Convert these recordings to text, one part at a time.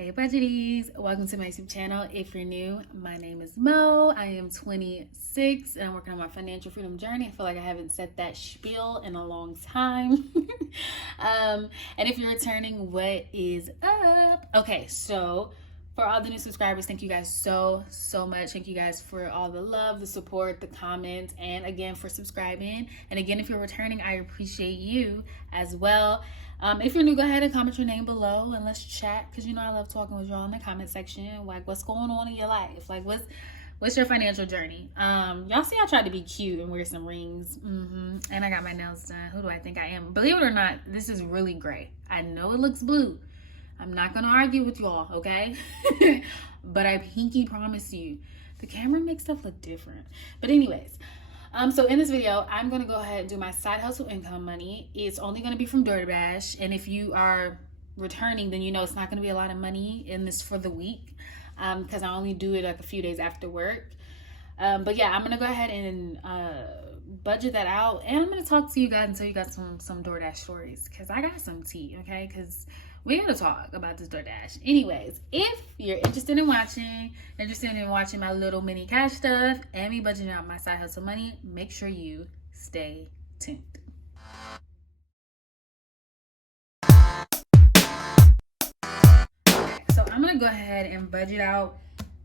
Hey budgeties, welcome to my YouTube channel. If you're new, my name is Mo. I am 26 and I'm working on my financial freedom journey. I feel like I haven't said that spiel in a long time. And if you're returning, what is up? Okay, so for all the new subscribers, thank you guys so much. Thank you guys for all the love, the support, the comments, and again for subscribing. And again, if you're returning, I appreciate you as well. If you're new, go ahead and comment your name below and let's chat, because you know I love talking with y'all in the comment section. Like, what's going on in your life? Like, what's your financial journey? Y'all see I tried to be cute and wear some rings, and I got my nails done. Who do I think I am? Believe it or not, this is really gray. I know it looks blue. I'm not gonna argue with y'all, okay? But I pinky promise you, the camera makes stuff look different. But anyways, so in this video, I'm going to go ahead and do my side hustle income money. It's only going to be from DoorDash. And if you are returning, then you know it's not going to be a lot of money in this for the week, because I only do it like a few days after work. But yeah, I'm going to go ahead and budget that out. And I'm going to talk to you guys until you got some DoorDash stories, because I got some tea, okay? Because we got to talk about this DoorDash. Anyways, if you're interested in watching my little mini cash stuff and me budgeting out my side hustle money, make sure you stay tuned. Okay, so I'm going to go ahead and budget out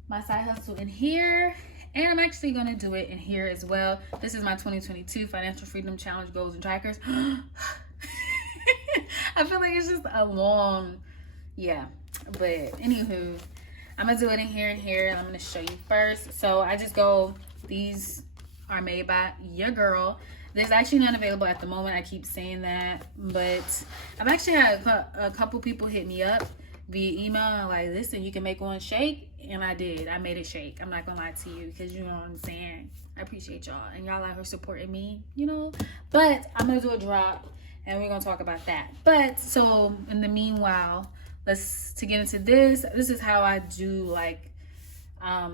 my side hustle in here. And I'm actually going to do it in here as well. This is my 2022 Financial Freedom Challenge Goals and Trackers. I feel like it's just a long, yeah. But anywho, I'm gonna do it in here and here, and I'm gonna show you first. So I just go, these are made by your girl. There's actually none available at the moment. I keep saying that, but I've actually had a couple people hit me up via email and like, listen, you can make one shake, and I did. I made it shake. I'm not gonna lie to you, because you know what I'm saying. I appreciate y'all, and y'all out here supporting me, you know. But I'm gonna do a drop, and we're gonna talk about that. But so in the meanwhile, to get into this is how I do, like, I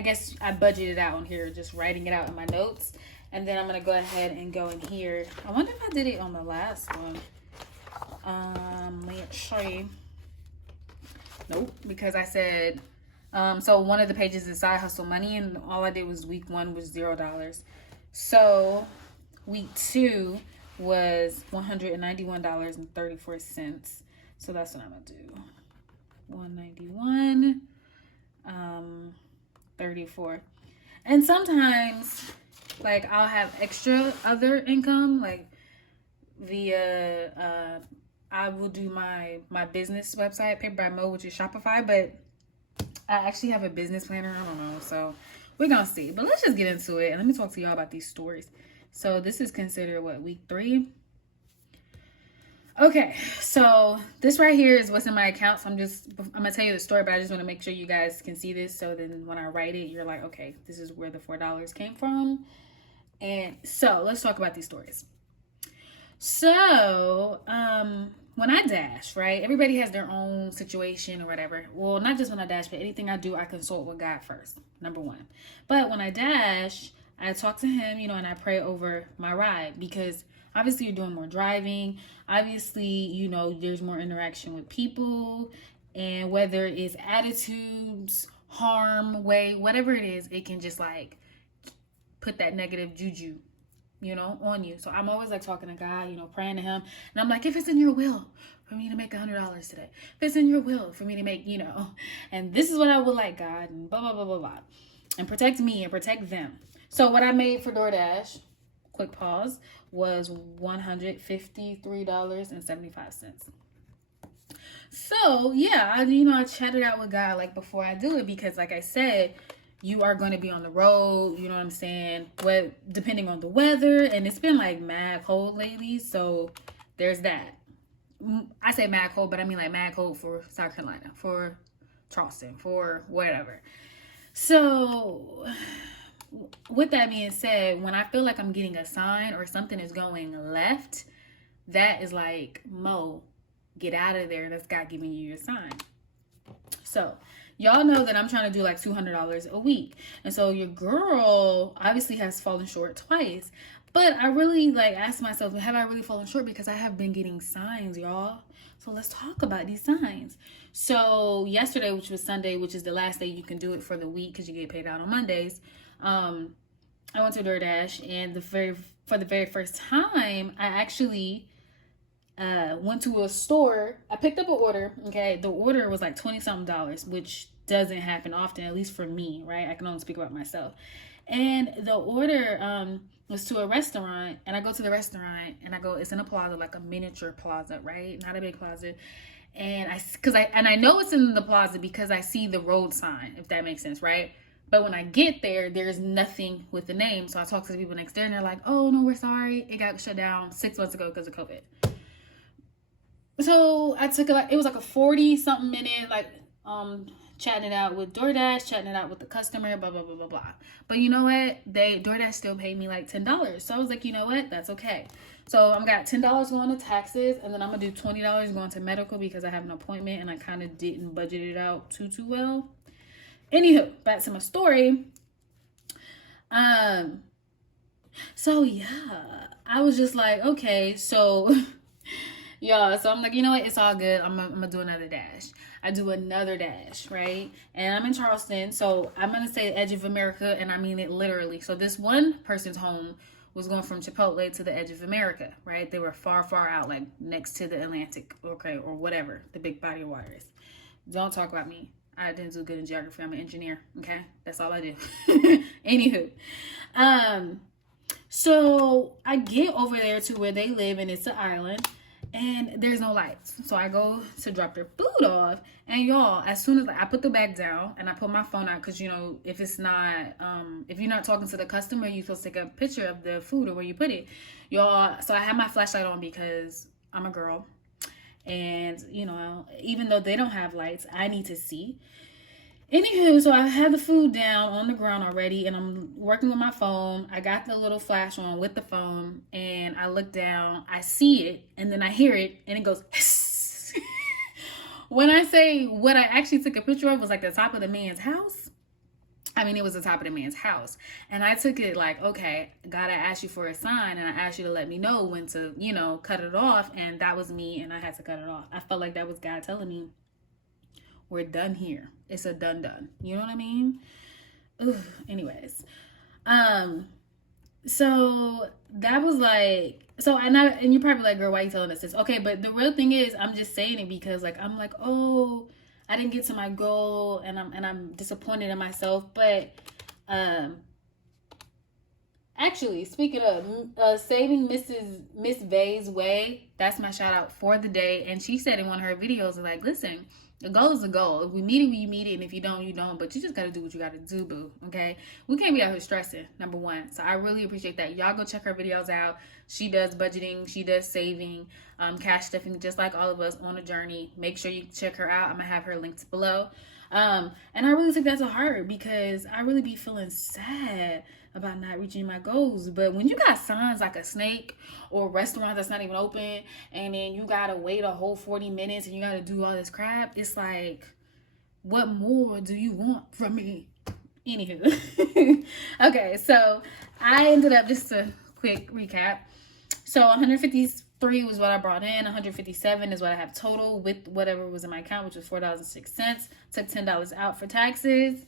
guess I budgeted out on here, just writing it out in my notes. And then I'm gonna go ahead and go in here. I wonder if I did it on the last one. Let's show you. Nope, because I said, so one of the pages is side hustle money, and all I did was week 1 was $0. So week 2 was $191.34. So that's what I'm gonna do. 191, 34. And sometimes, like, I'll have extra other income, like via I will do my business website, Paper by Moe, which is Shopify, but I actually have a business planner. I don't know, so we're gonna see. But let's just get into it, and let me talk to y'all about these stories. So this is considered what, week 3? Okay, so this right here is what's in my account. So I'm gonna tell you the story, but I just want to make sure you guys can see this, so then when I write it, you're like, okay, this is where the $4 came from. And so let's talk about these stories. So when I dash, right, everybody has their own situation or whatever. Well, not just when I dash, but anything I do, I consult with God first, number 1. But when I dash, I talk to him, you know, and I pray over my ride, because obviously you're doing more driving. Obviously, you know, there's more interaction with people, and whether it's attitudes, harm, way, whatever it is, it can just like put that negative juju, you know, on you. So I'm always like talking to God, you know, praying to him. And I'm like, if it's in your will for me to make $100 today, if it's in your will for me to make, you know, and this is what I would like, God, and blah, blah, blah, blah, blah. And protect me and protect them. So what I made for DoorDash, quick pause, was $153.75. So yeah, I chatted out with God like before I do it, because like I said, you are going to be on the road, you know what I'm saying, depending on the weather, and it's been like mad cold lately, so there's that. I say mad cold, but I mean like mad cold for South Carolina, for Charleston, for whatever. So with that being said, when I feel like I'm getting a sign or something is going left, that is like, Mo, get out of there. That's God giving you your sign. So y'all know that I'm trying to do like $200 a week. And so your girl obviously has fallen short twice. But I really like asked myself, have I really fallen short? Because I have been getting signs, y'all. So let's talk about these signs. So yesterday, which was Sunday, which is the last day you can do it for the week because you get paid out on Mondays. I went to DoorDash, and for the very first time, I actually went to a store. I picked up an order. Okay, the order was like $20 something, which doesn't happen often, at least for me, right? I can only speak about myself. And the order was to a restaurant, and I go to the restaurant, and I go, it's in a plaza, like a miniature plaza, right? Not a big plaza. And I know it's in the plaza because I see the road sign, if that makes sense, right? But when I get there, there's nothing with the name. So I talk to the people next door, and they're like, "Oh no, we're sorry, it got shut down 6 months ago because of COVID." So I took it was like a 40-something minute, like chatting it out with DoorDash, chatting it out with the customer, blah blah blah blah blah. But you know what? DoorDash still paid me like $10. So I was like, you know what? That's okay. So I'm got $10 going to taxes, and then I'm gonna do $20 going to medical because I have an appointment and I kind of didn't budget it out too well. Anywho, back to my story. So yeah, I was just like, okay, so yeah, so I'm like, you know what? It's all good. I'm gonna do another dash. I do another dash, right? And I'm in Charleston, so I'm gonna say the edge of America, and I mean it literally. So this one person's home was going from Chipotle to the edge of America, right? They were far, far out, like next to the Atlantic, okay, or whatever the big body of water is. Don't talk about me. I didn't do good in geography. I'm an engineer, okay? That's all I do. Anywho, so I get over there to where they live, and it's an island, and there's no lights. So I go to drop their food off, and y'all, as soon as I put the bag down and I put my phone out, because you know, if it's not if you're not talking to the customer, you're supposed to take a picture of the food or where you put it, y'all. So I have my flashlight on because I'm a girl, and you know, even though they don't have lights, I need to see. Anywho, so I have the food down on the ground already, and I'm working with my phone. I got the little flash on with the phone, and I look down, I see it, and then I hear it, and it goes, hiss. When I say what I actually took a picture of was like the top of the man's house. I mean, it was the top of the man's house. And I took it like, okay, God, I asked you for a sign, and I asked you to let me know when to, you know, cut it off. And that was me, and I had to cut it off. I felt like that was God telling me, we're done here. It's a done. You know what I mean? Ugh. Anyways. So that was like, and you're probably like, girl, why are you telling us this? Okay, but the real thing is, I'm just saying it because like, I'm like, oh, I didn't get to my goal, and I'm disappointed in myself. But, actually, speaking of saving Miss Vay's way, that's my shout out for the day. And she said in one of her videos, like, listen, the goal is a goal. If we meet it, you meet it. And if you don't, you don't. But you just got to do what you got to do, boo. Okay? We can't be out here stressing, number one. So I really appreciate that. Y'all go check her videos out. She does budgeting. She does saving, cash stuffing, just like all of us on a journey. Make sure you check her out. I'm going to have her linked below. And I really took that to heart because I really be feeling sad about not reaching my goals. But when you got signs like a snake or restaurant that's not even open, and then you gotta wait a whole 40 minutes and you gotta do all this crap, it's like, what more do you want from me? Anywho. Okay, so I ended up, just a quick recap, so 153 was what I brought in. 157 is what I have total with whatever was in my account, which was $4.06. Took $10 out for taxes.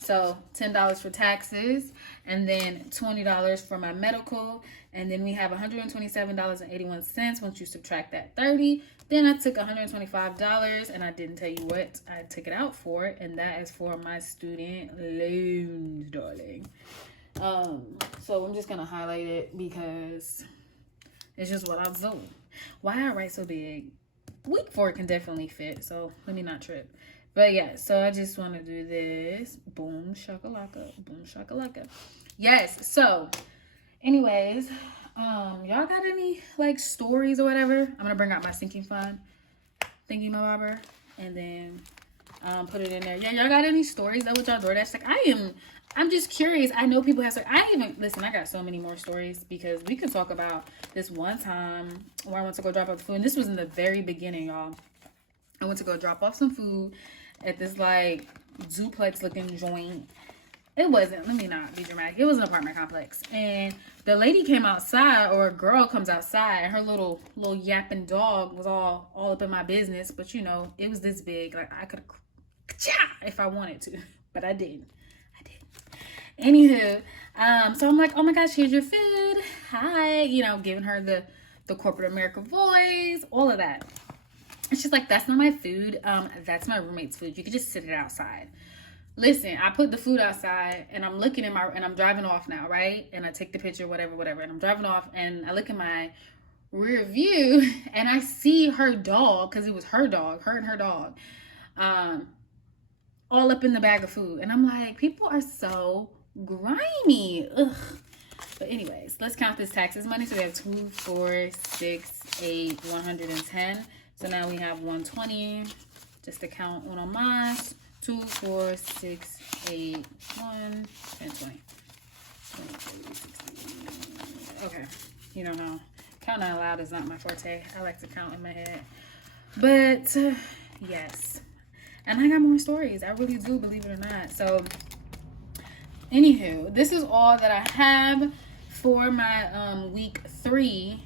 So $10 for taxes, and then $20 for my medical, and then we have $127.81 once you subtract that 30. Then I took $125, and I didn't tell you what I took it out for, and that is for my student loans, darling. So I'm just gonna highlight it because it's just what I was doing. Why I write so big? Week 4 can definitely fit, so let me not trip. But yeah, so I just want to do this. Boom, shakalaka. Boom, shakalaka. Yes, so anyways, y'all got any like stories or whatever? I'm going to bring out my sinking fund thingy my bobber and then put it in there. Yeah, y'all got any stories that with y'all DoorDash? Like I'm just curious. I know people have I got so many more stories because we could talk about this one time where I went to go drop off the food. And this was in the very beginning, y'all. I went to go drop off some food at this like duplex looking joint, it wasn't, let me not be dramatic. It was an apartment complex. And the lady came outside, or a girl comes outside, and her little yapping dog was all up in my business. But you know, it was this big. Like I could if I wanted to. But I didn't. Anywho, so I'm like, oh my gosh, here's your food. Hi, you know, giving her the corporate America voice, all of that. And she's like, that's not my food. That's my roommate's food. You can just sit it outside. Listen, I put the food outside and I'm looking at and I'm driving off now, right? And I take the picture, whatever. And I'm driving off and I look at my rear view and I see her dog, because it was her dog, her and her dog, all up in the bag of food. And I'm like, people are so grimy. Ugh. But anyways, let's count this taxes money. So we have 2, 4, 6, 8, 110. So now we have 120. Just to count one on mine. 2, 4, 6, 8, 1, 10, 20. Okay. You don't know. Counting out loud is not my forte. I like to count in my head. But yes. And I got more stories. I really do, believe it or not. So anywho, this is all that I have for my week 3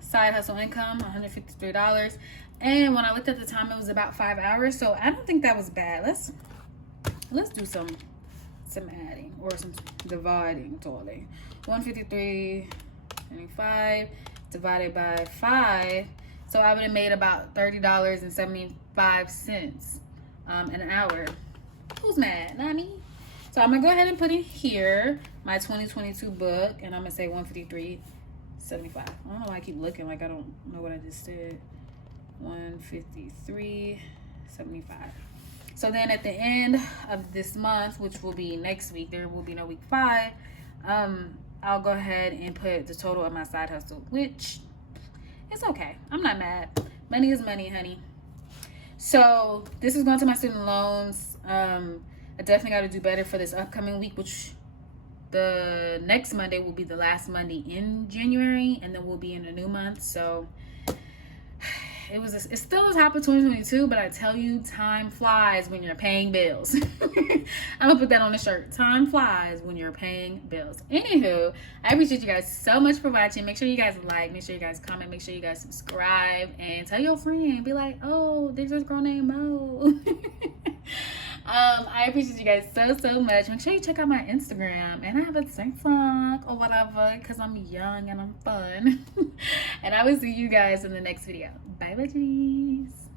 side hustle income, $153. And when I looked at the time, it was about 5 hours. So I don't think that was bad. Let's do some adding or some dividing totally. 153.25 divided by 5. So I would have made about $30.75 an hour. Who's mad? Not me. So I'm gonna go ahead and put in here my 2022 book, and I'm gonna say 153.75. I don't know why I keep looking like I don't know what I just said. 153.75. So then at the end of this month, which will be next week, there will be no week 5. I'll go ahead and put the total of my side hustle, which is okay. I'm not mad. Money is money, honey. So this is going to my student loans. I definitely got to do better for this upcoming week, which the next Monday will be the last Monday in January, and then we'll be in a new month. So it's still the top of 2022, but I tell you, time flies when you're paying bills. I'm gonna put that on the shirt. Time flies when you're paying bills. Anywho, I appreciate you guys so much for watching. Make sure you guys like, make sure you guys comment, make sure you guys subscribe, and tell your friend. Be like, oh, there's this girl named Mo. I appreciate you guys so much. Make sure you check out my Instagram, and I have a TikTok or whatever, because I'm young and I'm fun. And I will see you guys in the next video. Bye, buddies.